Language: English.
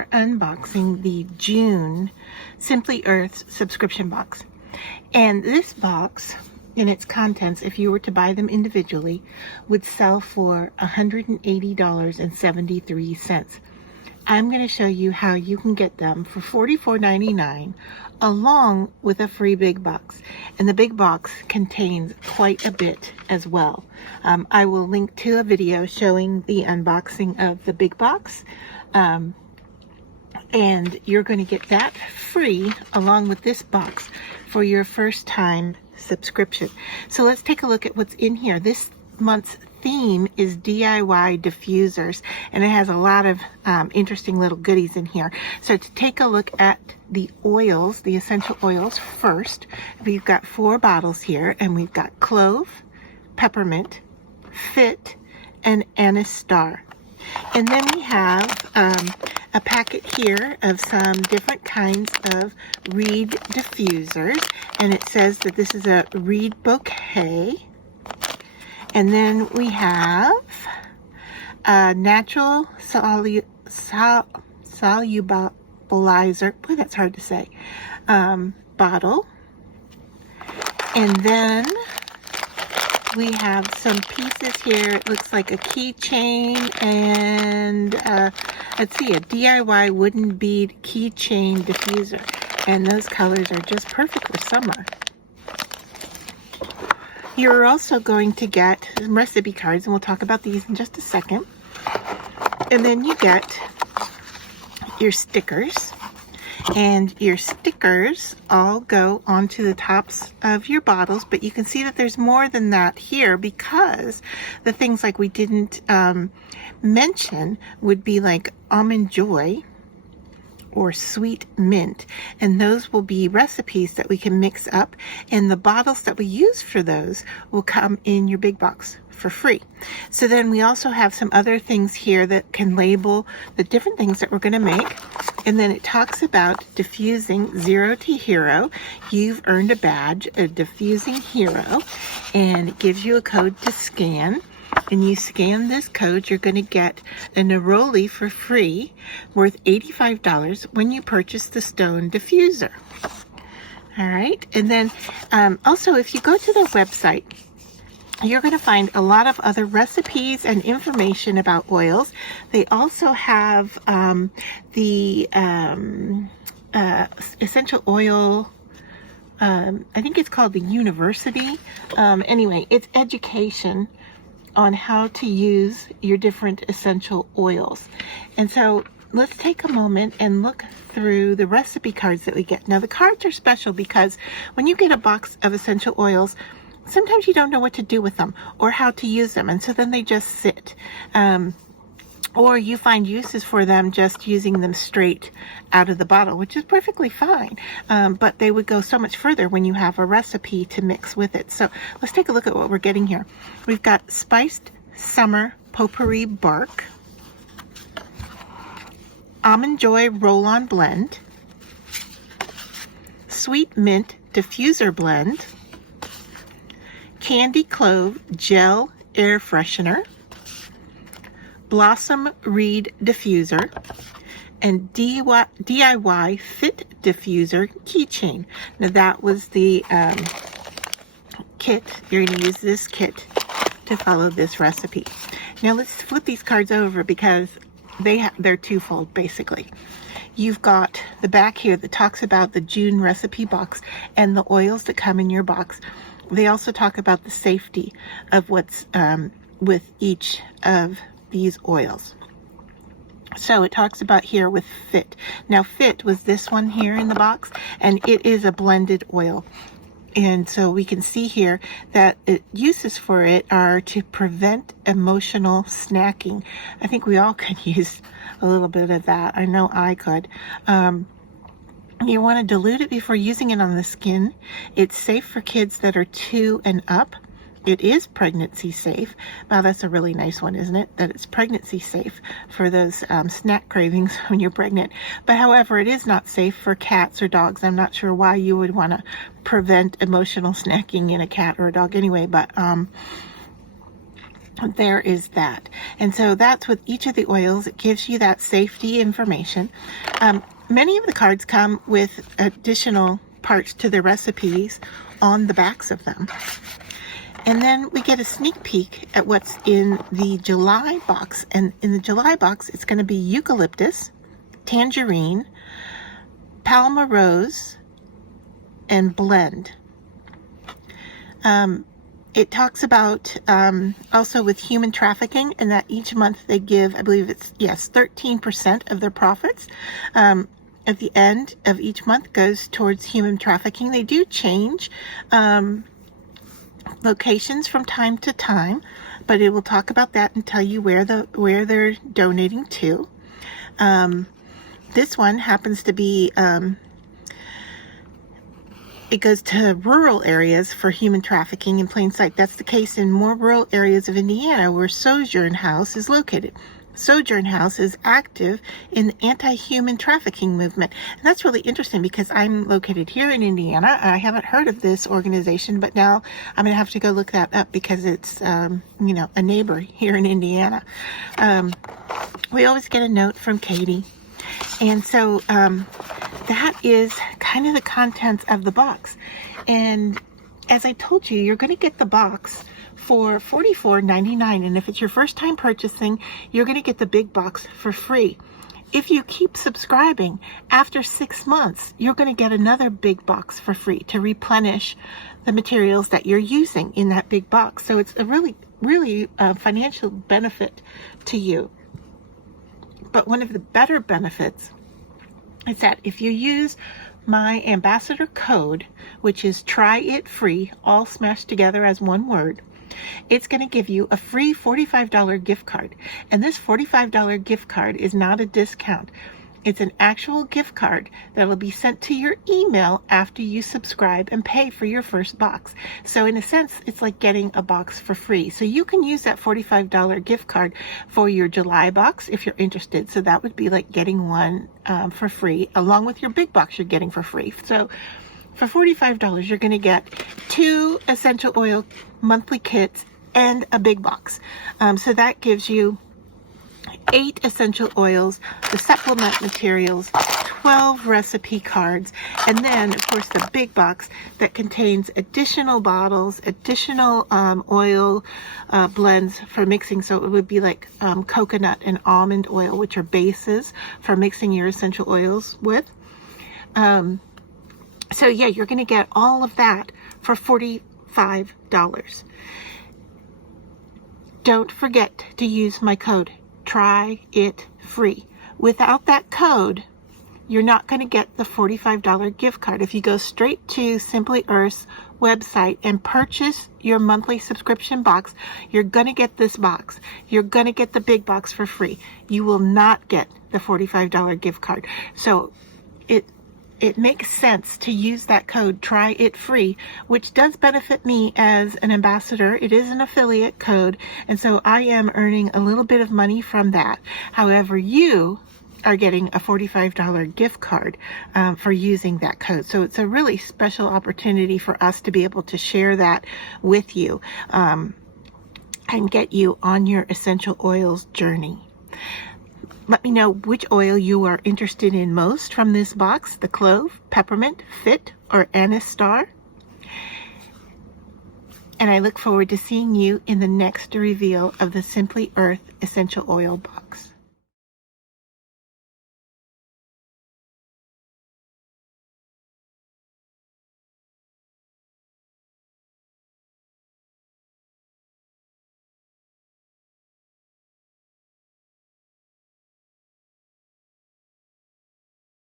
are unboxing the June Simply Earth's subscription box. And this box and its contents, if you were to buy them individually, would sell for $180.73. I'm going to show you how you can get them for $44.99 along with a free big box. And the big box contains quite a bit as well. I will link to a video showing the unboxing of the big box. And you're going to get that free along with this box for your first time subscription. So let's take a look at what's in here. This month's theme is DIY diffusers, and it has a lot of interesting little goodies in here. So to take a look at the oils, the essential oils first, we've got 4 bottles here, and we've got clove, peppermint, fit, and anise star. And then we have a packet here of some different kinds of reed diffusers, and it says that this is a reed bouquet. And then we have a natural solubilizer, boy that's hard to say, bottle. And then we have some pieces here. It looks like a keychain and let's see, a DIY wooden bead keychain diffuser. And those colors are just perfect for summer. You're also going to get some recipe cards, and we'll talk about these in just a second. And then you get your stickers. And your stickers all go onto the tops of your bottles, but you can see that there's more than that here, because the things like we didn't mention would be like almond joy or sweet mint, and those will be recipes that we can mix up, and the bottles that we use for those will come in your big box for free. So then we also have some other things here that can label the different things that we're going to make, and then it talks about diffusing 0 to hero. You've earned a badge, a diffusing hero, and it gives you a code to scan. And you scan this code, you're going to get a neroli for free worth $85 when you purchase the stone diffuser. All right, and then also if you go to their website, you're going to find a lot of other recipes and information about oils. They also have the essential oil, I think it's called the University. Anyway, it's education on how to use your different essential oils. And so let's take a moment and look through the recipe cards that we get. Now the cards are special because when you get a box of essential oils, sometimes you don't know what to do with them or how to use them, and so then they just sit. Or you find uses for them just using them straight out of the bottle, which is perfectly fine. But they would go so much further when you have a recipe to mix with it. So let's take a look at what we're getting here. We've got spiced summer potpourri bark, almond joy roll-on blend, sweet mint diffuser blend, candy clove gel air freshener, blossom reed diffuser, and DIY fit diffuser keychain. Now that was the kit. You're going to use this kit to follow this recipe. Now let's flip these cards over because they're twofold basically. You've got the back here that talks about the June recipe box and the oils that come in your box. They also talk about the safety of what's with each of these oils. So it talks about here with fit. Now fit was this one here in the box, and it is a blended oil. And so we can see here that uses for it are to prevent emotional snacking. I think we all could use a little bit of that. I know I could. You want to dilute it before using it on the skin. It's safe for kids that are 2 and up. It is pregnancy safe. Wow, that's a really nice one, isn't it? That it's pregnancy safe for those snack cravings when you're pregnant. But however, it is not safe for cats or dogs. I'm not sure why you would want to prevent emotional snacking in a cat or a dog anyway, but there is that. And so that's with each of the oils. It gives you that safety information. Many of the cards come with additional parts to the recipes on the backs of them. And then we get a sneak peek at what's in the July box. And in the July box, it's going to be eucalyptus, tangerine, palma rose, and blend. It talks about also with human trafficking, and that each month they give, I believe it's, yes, 13% of their profits at the end of each month goes towards human trafficking. They do change locations from time to time, but it will talk about that and tell you where they're donating to. This one happens to be it goes to rural areas for human trafficking in plain sight. That's the case in more rural areas of Indiana where Sojourn House is located. Sojourn House is active in the anti-human trafficking movement. And that's really interesting because I'm located here in Indiana. I haven't heard of this organization, but now I'm going to have to go look that up because it's, a neighbor here in Indiana. We always get a note from Katie. And so that is kind of the contents of the box. And as I told you, you're going to get the box for $44.99. And if it's your first time purchasing, you're going to get the big box for free. If you keep subscribing, after 6 months, you're going to get another big box for free to replenish the materials that you're using in that big box. So it's a really, really financial benefit to you. But one of the better benefits is that if you use my ambassador code, which is TRYITFREE, all smashed together as one word, it's going to give you a free $45 gift card. And this $45 gift card is not a discount. It's an actual gift card that will be sent to your email after you subscribe and pay for your first box. So in a sense, it's like getting a box for free. So you can use that $45 gift card for your July box if you're interested. So that would be like getting one for free, along with your big box you're getting for free. So for $45, you're going to get 2 essential oil monthly kits and a big box. So that gives you 8 essential oils, the supplement materials, 12 recipe cards, and then, of course, the big box that contains additional bottles, additional oil blends for mixing. So it would be like coconut and almond oil, which are bases for mixing your essential oils with. So yeah, you're going to get all of that for $45. Don't forget to use my code TRYITFREE. Without that code, you're not going to get the $45 gift card. If you go straight to Simply Earth's website and purchase your monthly subscription box, you're going to get this box. You're going to get the big box for free. You will not get the $45 gift card. So it makes sense to use that code TRYITFREE, which does benefit me as an ambassador. It is an affiliate code, and so I am earning a little bit of money from that. However, you are getting a $45 gift card for using that code. So it's a really special opportunity for us to be able to share that with you and get you on your essential oils journey. Let me know which oil you are interested in most from this box, the clove, peppermint, fit, or anise star. And I look forward to seeing you in the next reveal of the Simply Earth Essential Oil box.